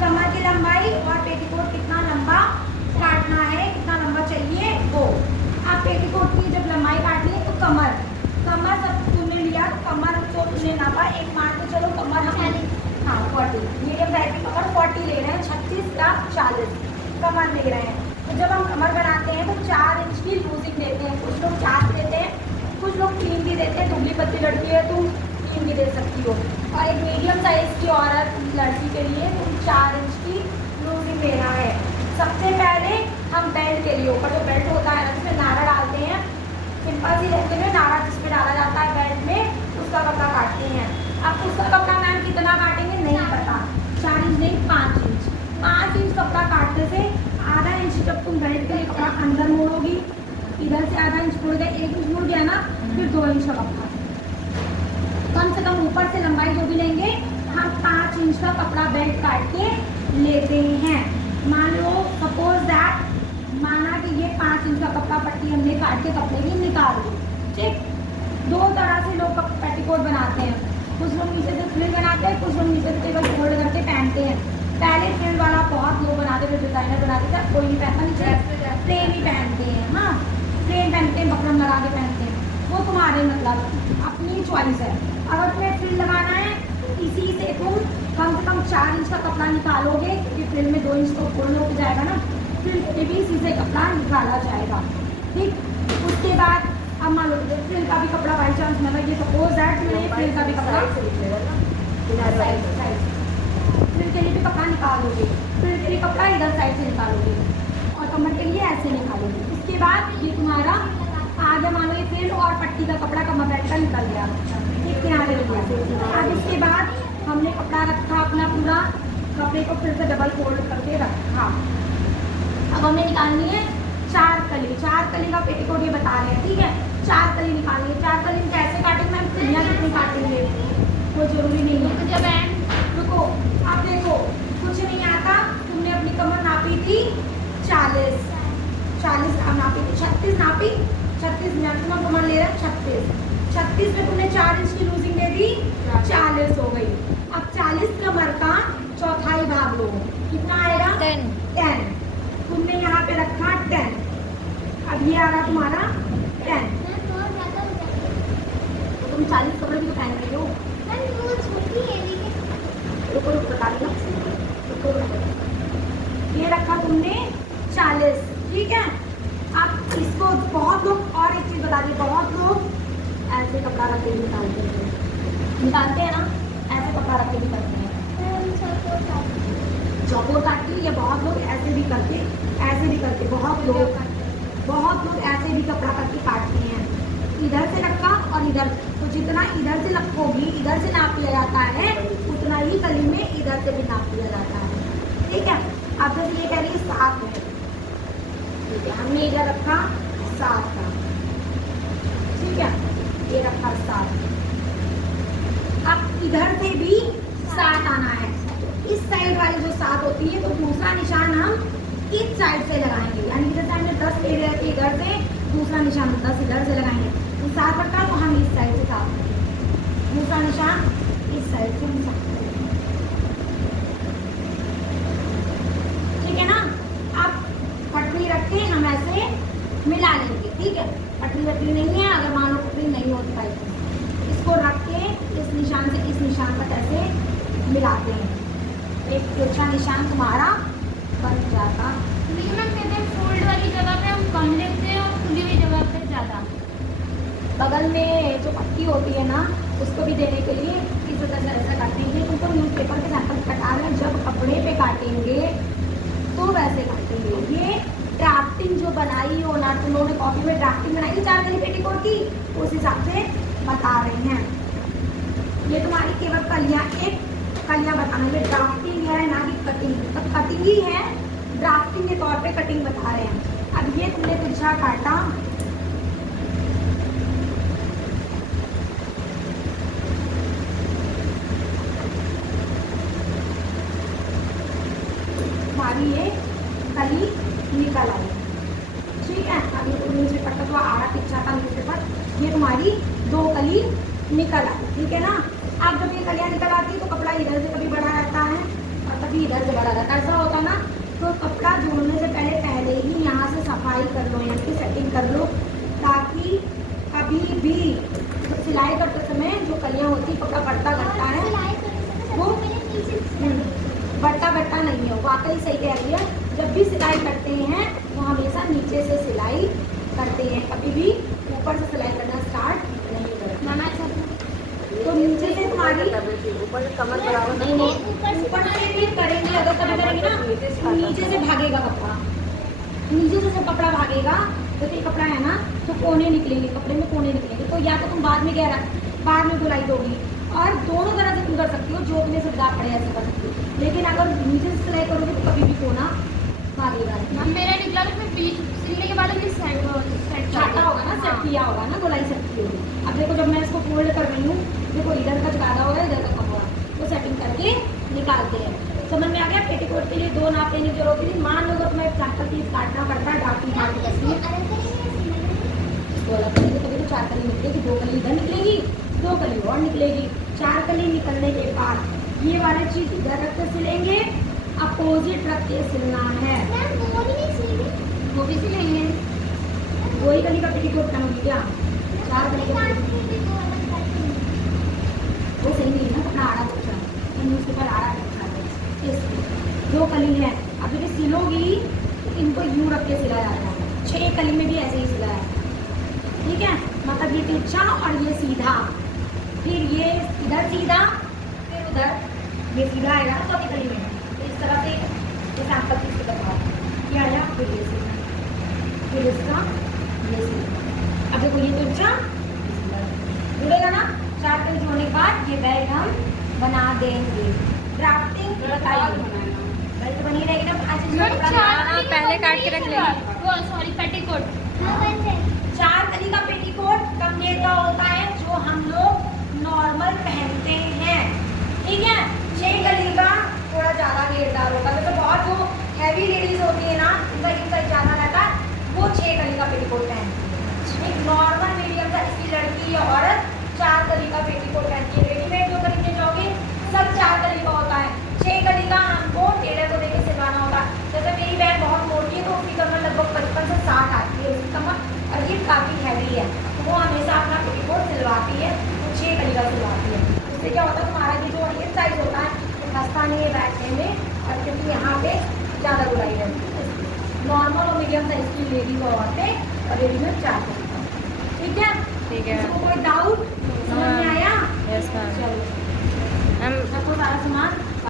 कमर की लंबाई और पेटीकोट कितना लंबा काटना है, कितना लंबा चाहिए वो। अब पेटीकोट की जब लंबाई काटनी है तो कमर जब तुमने लिया तो कमर जो तुमने नापा, एक मान के चलो कमर हम 40, मीडियम साइज की कमर 40 ले रहे हैं, 36 या 40 कमर ले रहे हैं। तो जब हम कमर बनाते हैं तो 4 इंच की लूजिंग देते हैं, कुछ लोग 4 देते हैं, कुछ लोग 3 भी देते हैं। दुबली पतली लड़की है तुम 3 भी दे सकती हो, और एक मीडियम साइज की औरत लड़की के लिए तुम 4 इंच की लूजिंग लेना है। सबसे पहले हम बेल्ट के लिए ऊपर जो बेल्ट होता है ना जिसमें नाड़ा डालते हैं, सिंपल सी रहते में नाड़ा जिसमें डाला जाता है बेल्ट में, उसका कपड़ा काटते हैं। अब उसका कपड़ा मैम कितना काटेंगे नहीं पता, 4 इंच नहीं 5 इंच। 5 इंच कपड़ा काटने से आधा इंच जब तुम बेल्ट के लिए कपड़ा अंदर मोड़ोगी, इधर से आधा इंच मोड़ गया, 1 इंच मुड़ गया ना, फिर 2 इंच का कपड़ा। कम से कम ऊपर से लंबाई जो भी लेंगे हम 5 इंच का कपड़ा बेल्ट काट के लेते हैं। मान लो सपोज दैट, माना कि ये 5 इंच का कपड़ा पट्टी हमने काट के कपड़े की निकाल दी, ठीक। 2 तरह से लोग पेटीकोट बनाते हैं, कुछ लोग नीचे से फ्रिल बनाते हैं, कुछ लोग नीचे से केवल फोल्ड करके पहनते हैं। पहले फ्रिल वाला बहुत लोग बनाते थे, डिजाइनर बनाते थे, कोई नहीं पहनता, नीचे प्लेन ही पहनते हैं। हाँ, प्लेन पहनते हैं, बकरम लगा के पहनते हैं, वो तुम्हारे मतलब अपनी चॉइस है। अगर तुम्हें फ्रिल लगाना है तो इसी से तुम कम से कम 4 इंच का कपड़ा निकालोगे, क्योंकि फ्रिल में 2 इंच तो फोल्ड हो जाएगा ना, फ्रिल पे भी इसी से कपड़ा निकाला जाएगा, ठीक। उसके बाद अब मान लो फ्रिल का भी कपड़ा बाई चांस मतलब ये सपोज दैट मैंने फ्रिल का भी कपड़ा फ्रिल के लिए भी कपड़ा निकालोगे, फ्रिल के लिए कपड़ा इधर साइड से निकालोगे और कमर के लिए ऐसे निकालोगे। उसके बाद ये तुम्हारा आगे मान लो ये फ्रिल और पट्टी का कपड़ा कमर बेल्ट का निकल गया, ठीक, किनारे लग गया। अब इसके बाद हमने कपड़ा रखा अपना पूरा, कपड़े को फिर से डबल फोल्ड करके रखा। अब हमें निकालनी है 4 कली, 4 कली का पेटीकोट ये बता रहे हैं, ठीक है। 4 कली निकालनी है। 4 कली कैसे काटेंगे मैम, कलियाँ कितनी काटेंगे वो जरूरी नहीं है। जब रुको, अब देखो कुछ नहीं आता, तुमने अपनी कमर नापी थी 40 नापी थी, 36 नापी, 36 मैक्सिमम कमर ले रहे हैं 36 में तुमने 4 इंच की लूजिंग दे दी, 40 हो गई। अब 40 कमर का चौथाई भाग लो, कितना आएगा 10। तुमने यहाँ पे रखा 10, अब ये आ रहा तुम्हारा 10। तो तुम 40 कपड़े भी तो पहन रही हो, रुको बता रही हूँ, ये रखा तुमने 40, ठीक है। अब इसको बहुत लोग और एक चीज बता दी, बहुत लोग ऐसे कपड़ा रख के निकालते हैं ना, ऐसे कपड़ा रख के भी करते हैं, चौकोर काट के, या बहुत लोग ऐसे भी करते, बहुत लोग ऐसे भी कपड़ा करके काटते हैं, इधर से रखा और इधर, तो जितना इधर से रखोगी, इधर से नाप लिया जाता है, उतना ही कली में इधर से भी नाप लिया जाता है, ठीक है। अब जैसे ये कह रही है 7 में, ठीक है, हमने इधर रखा 7 का, ठीक है, ये रखा 7। अब इधर से भी 7 आना है, इस साइड वाली जो 7 होती है, तो दूसरा निशान हम इस साइड से लगाएंगे, यानी जैसे हमने 10 ले रहे थे इधर से, दूसरा निशान 10 इधर से लगाएंगे। तो 7 रखा तो हम इस साइड से 7, दूसरा निशान इस साइड से हम 7, ठीक है ना। अब पटरी रख के हम ऐसे मिला लेंगे, ठीक है। पटरी नहीं है, अगर मान लो पटरी नहीं होती है, इसको रख के इस निशान से इस निशान तक ऐसे मिलाते हैं, एक तिरछा निशान तुम्हारा बन जाता। लेकिन हम कहते हैं फोल्ड वाली जगह पे हम कम लेते हैं और खुली हुई जगह पे ज़्यादा। बगल में जो पट्टी होती है ना, उसको भी देने के लिए इस वजह से ऐसा काटेंगे। तुमको न्यूज़पेपर के सैंपल कटा रहे हैं, जब कपड़े पे काटेंगे तो वैसे काटेंगे। ये ड्राफ्टिंग जो बनाई हो ना, तुम लोगों ने कॉपी में ड्राफ्टिंग बनाई थी 4 कली पेटीकोट की, उस हिसाब से बता रहे हैं। ये तुम्हारी केवल कलियाँ, एक कलियाँ बताना, ये ड्राफ्टिंग है ना कि कटिंग, तो कटिंग ही है, ड्राफ्टिंग के तौर पे कटिंग बता रहे हैं। अब ये तुमने तिरछा काटा, तुम्हारी ये कली निकल आई, ठीक है। अब ये न्यूज़पेपर का जो आ रहा तिरछा का न्यूज़पेपर, ये तुम्हारी 2 कली निकल आई, ठीक है ना। अब जब ये कलियाँ निकल आती है तो कपड़ा इधर से कभी बड़ा रहता है और भी इधर से बढ़ा रहता है। ऐसा होता ना तो कपड़ा जोड़ने से पहले ही यहाँ से सफाई कर लो, यहाँ की सेटिंग कर लो, ताकि कभी भी सिलाई करते समय जो कलियाँ होती कपड़ा बढ़ता घटता है वो बढ़ता नहीं है। वाकई सही कह रही है, जब भी सिलाई करते हैं वो हमेशा नीचे से सिलाई करते हैं, कभी भी ऊपर से सिलाई करना स्टार्ट नहीं करते। मामा ऐसा तो नीचे से तुम्हारी ऊपर से कमर बराबर नहीं नहीं ऊपर से भी करेंगे, अगर कभी करेंगे ना तो नीचे से भागेगा कपड़ा, नीचे से जब कपड़ा भागेगा तो ये कपड़ा है ना तो कोने निकलेंगे, कपड़े में कोने निकलेंगे। तो या तो तुम बाद में बाद में धुलाई दोगी, और दोनों तरह से तुम कर सकती हो, जो तुम्हें सुविधा पड़े ऐसे कर सकती हो। लेकिन अगर नीचे से सिलाई करोगे तो कभी भी कोना भागेगा नहीं। मैम मेरा निकला तो फिर बीच सिलने के बाद अपनी सेट छाटा होगा ना, सेट किया होगा ना, धुलाई सेट की होगी। अब देखो जब मैं इसको फोल्ड कर रही हूँ, देखो इधर का ज़्यादा होगा इधर का कम होगा, तो सेटिंग करके निकालते हैं। समझ में आ गया? पेटीकोट के लिए 2 नाप लेने की जरूरत नहीं। मान लो अगर तुम्हें एग्जाम्पल पीस काटना पड़ता है, डार्क काट करती है तो अलग करेंगे, तभी तो 4 कली निकलेगी, 2 कली इधर निकलेगी, 2 कली और निकलेगी। 4 कली निकलने के बाद ये वाली चीज इधर रख के सिलेंगे, अपोजिट रख के सिलना है। वो भी सिलेंगे। वही कली का पेटीकोट करूँगी क्या? 4 कली का वो सही नहीं है ना, कपड़ा आड़ा दिख रहा है, तो उसके ऊपर आड़ा दिख रहा है। इसलिए 2 कली है, अब जब सिलोगी तो इनको यूं रख के सिला जाता है। 6 कली में भी ऐसे ही सिला है, ठीक है? मतलब ये तिरछा और ये सीधा, फिर ये इधर सीधा, फिर उधर ये सीधा आएगा ना चौथी कली में। तो इस तरह से एग्जाम्पल किसके बताओ, ये आया फिर ये सीधा, फिर इसका ये सीधा। अब देखो ये तिरछा जुड़ेगा ना, 4 कली जोड़ने के बाद ये बेल्ट हम बना देंगे। ड्राफ्टिंग बताइए, बेल्ट बनी रहेगी ना, 5 इंच का कपड़ा लगाना, पहले काट के रख लेंगे। वो सॉरी पेटीकोट। 4 कली का पेटीकोट कम घेर का होता है जो हम लोग नॉर्मल पहनते हैं, ठीक है? 6 कली का थोड़ा ज़्यादा घेरदार होगा, जैसे बहुत जो हैवी लेडीज होती है ना उनका इनका ज़्यादा रहता है, वो 6 कली का पेटीकोट पहनती है। एक नॉर्मल मीडियम साइज की लड़की या औरत 4 कली का पेटीकोट पहनती है। रेडीमेड जो खरीदने जाओगे सब 4 कली का होता है, 6 कली का हमको टेलर को देकर सिलवाना होता है। जैसे मेरी बहन बहुत मोटी है तो उसकी कमर लगभग 55 से 60 आती है उसकी कमर, और ये काफ़ी हैवी है, तो वो हमेशा अपना पेटीकोट सिलवाती है, तो 6 कली का सिलवाती है। इससे क्या होता है तुम्हारा ये जो हिप साइज होता है तो खस्ता नहीं है बैठने में, और क्योंकि यहाँ पे ज़्यादा गुलाई रहती है। नॉर्मल और मीडियम साइज की लेडीज और औरतें और रेडीमेड 4 कली का, ठीक है? ठीक है। इसको कोई डाउट समझ में आया? Yes ma'am.